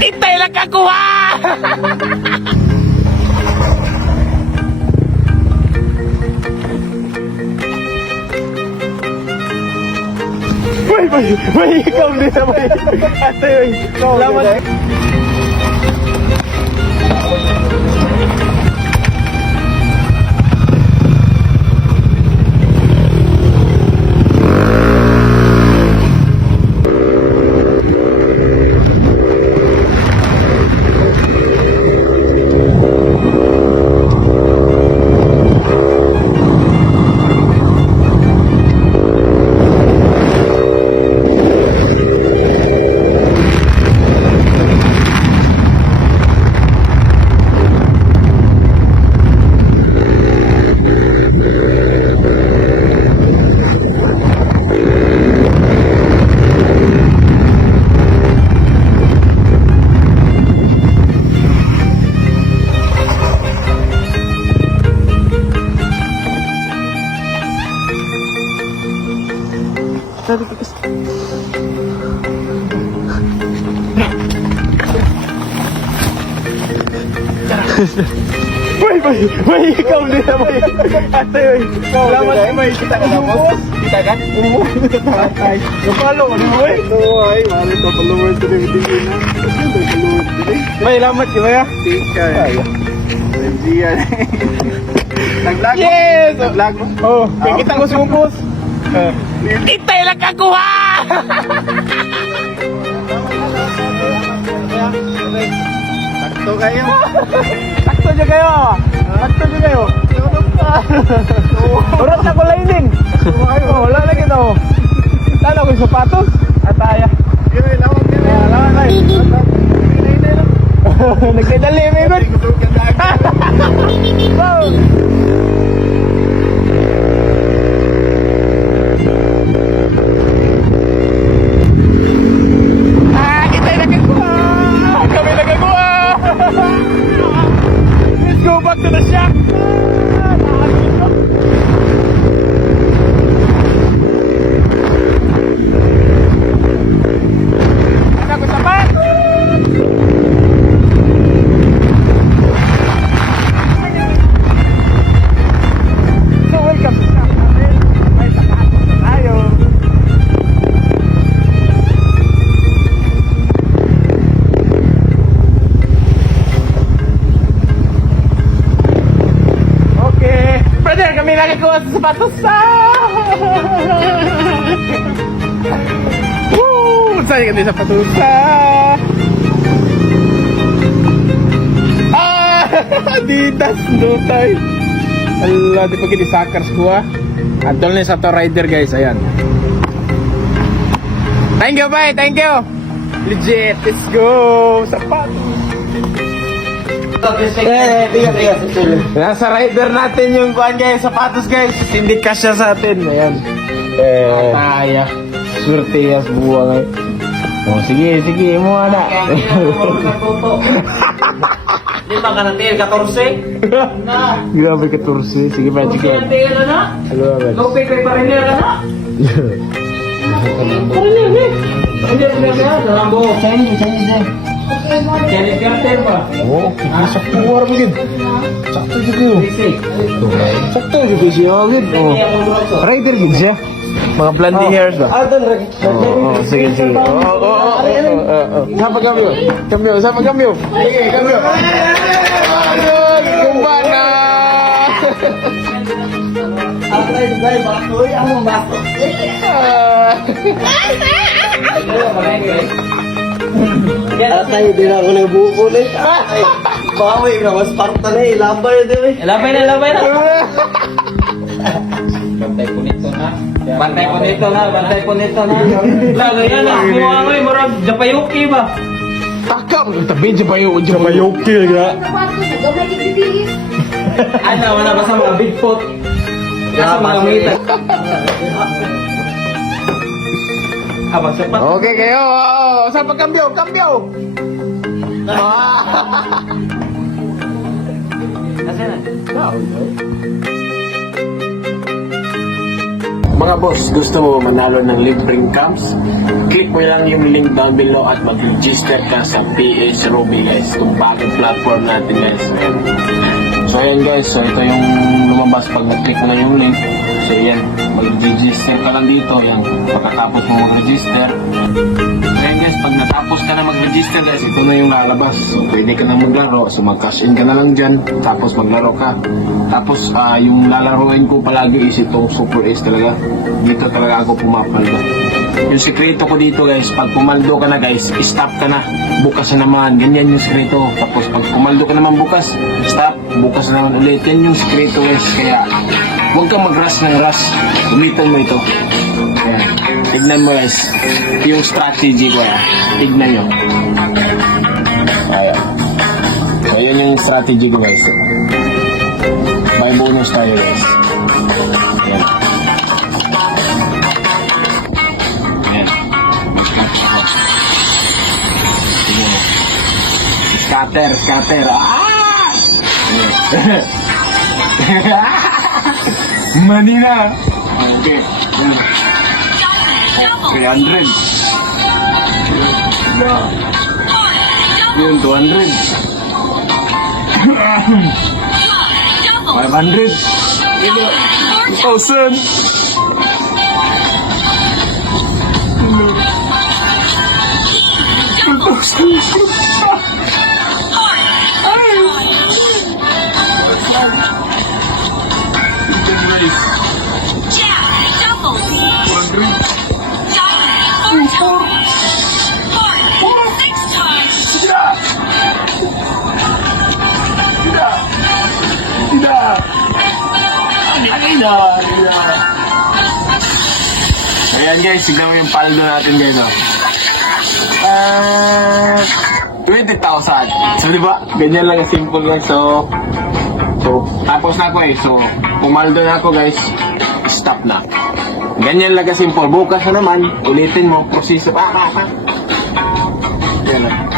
Itay lang kakuha! May ikaw din na may ate, salamat. May ikaw din na may ate, salamat may kita ka na boss. Kita ka? Oo. Ay, napalo mo mo eh. Ay, mali to followers to the video na. May salamat ki ba ya? Tika. Benzian. Naglag. Yes. Naglag mo. Oh, kita ko sa boss. Itay lang kakuha. Sakto kayo. Sakto nyo kayo. Sakto nyo kayo. Urat na ko lining. Wala lagi na mo. Lalo ko yung sapatos. Ataya. Lawan kayo. Lawan kayo. Nagkadali may good. Wow. Itay na kakuha. Kami nagakuha. Let's go back to the shack. Ano ko sapat? So welcome to shack natin. May sapatos na tayo. Brother, kami nakakuha sa sapatos sa... Woo! Saan kami sa sapatos sa... Adidas, no tayo. Allah, di pa gini sakars ko ha. Adol na sa to rider guys, ayan. Thank you, bye, thank you. Legit, let's go. Sapatos. Nasa rider natin yung kuhan guys, sapatos guys. Hindi kasya sa atin. Ayan. Ataya. Swerte yas buwa ngayon. Oh, sige, sige, mo na. Lima ka natin, 14? Na. Grabe 14. Sige ba, sige. Kung natin ka na? Hello, Abad. Lopay kay Parinir ka na? Parinir, eh. Parinir ka na? Nalambo, Chinese, Chinese. Chinese carter ba? Oo, sakto ko harap agad. Sakto juga yun. Sakto juga siya agad. Rider gid siya. Mga blondie hairs ba? Oo, sige, sige. Oo. Sapa cambio? Cambio, sapa cambio? Sige, cambio. Aduh, kumbana. Atay, di na ako nabuko na. Bawi ka, mas parta na eh. Labay na din eh. Labay na, labay na. Bantay po nito na. Bantay po nito na, bantay po nito na. Lalo yan, kumuha ko yung murag Japayuki ba? Takap, tabi Japayoki nga. Ano, wala ba sa mga Bigfoot? Nasa mga mitan. Abang sapat. Okay kayo. Sapa cambio, cambio. Nasaan na? Mga boss, gusto mo manalo ng libreng camps? Click mo lang yung link down below at mag-register ka sa PH Ruby guys, itong bagong platform natin guys. So ayan guys, so ito yung lumabas pag nag-click mo na yung link. So ayan, mag-register ka lang dito, yan, pagkatapos mo mag-register. So ayan guys, pag natapos ka na mag-register guys, ito na yung lalabas. So pwede ka na maglaro, so mag-cash in ka na lang dyan, tapos maglaro ka. Tapos yung lalaroin ko palagi is itong Super Ace talaga. Dito talaga ako pumapaldo. Yung sikreto ko dito guys, pag pumaldo ka na guys, stop ka na. Bukas na naman, ganyan yung sikreto. Tapos pag pumaldo ka naman bukas, stop, bukas na naman ulit. Yan yung sikreto guys, kaya huwag kang mag-rush ng rush. Ulitan mo ito. Ayan. Tignan mo guys, yung strategy ko yan. Tignan nyo. Ayan. Ayan yung strategy ko guys. May bonus tayo guys. Ayan. Ayan. Ayan. Scatter. Ah! Ayan. Manila. Okay. 300. Yun, 200. 500. 1,000. 2,000. Ayan guys, tignan mo yung paldo natin guys. 20,000. So diba, ganyan lang simple lang. So tapos na ako So pumaldo na ako guys, stop na. Ganyan lang simple. Bukas na naman, ulitin mo, proseso. Yan na.